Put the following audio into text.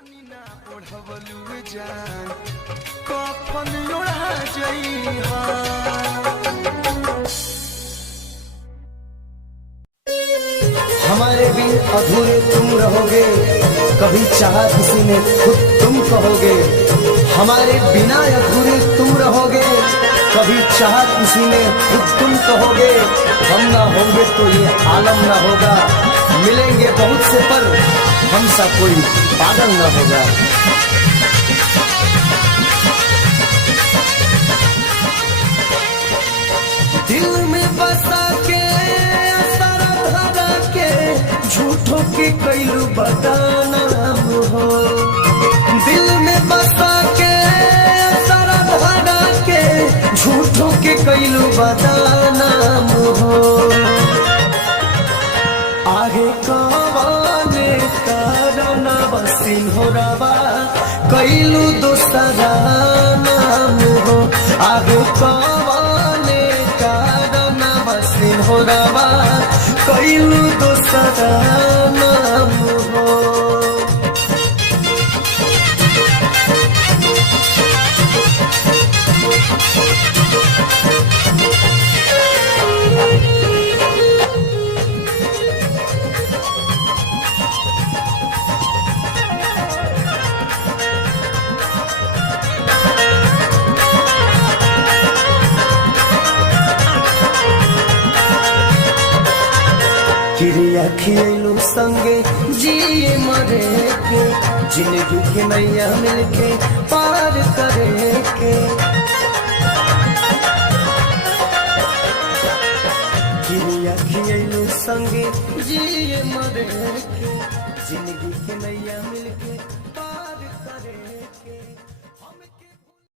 ओढ़नी ना ओढ़वलू जान कफन ओढ़ा जइहा। हमारे बिन अधूरे तुम रहोगे, कभी चाहा किसी ने खुद तुम कहोगे। हमारे बिना अधूरे तुम रहोगे, कभी चाहा किसी ने खुद तुम कहोगे। हम ना होंगे तो ये आलम ना होगा, मिलेंगे बहुत से पर हमसा कोई पागल ना होगा। दिल में बसा के असर धरा के झूठों के कैलू बदनाम हो। दिल में बसा के असर धरा के झूठों के कैलू बदनाम हो। आगे कवाने कारण बसिन हो रवा कैलू दोसरा नाम हो। आगे कवाने कारण बसिन हो रवा कैलू दोसरा नाम हो। क्रिया खिलू संगे जिए मरे के, जिंदगी के नैया मिलके पार करे के। क्रिया खिलू संगे जिए मरे के, जिंदगी के नैया मिलके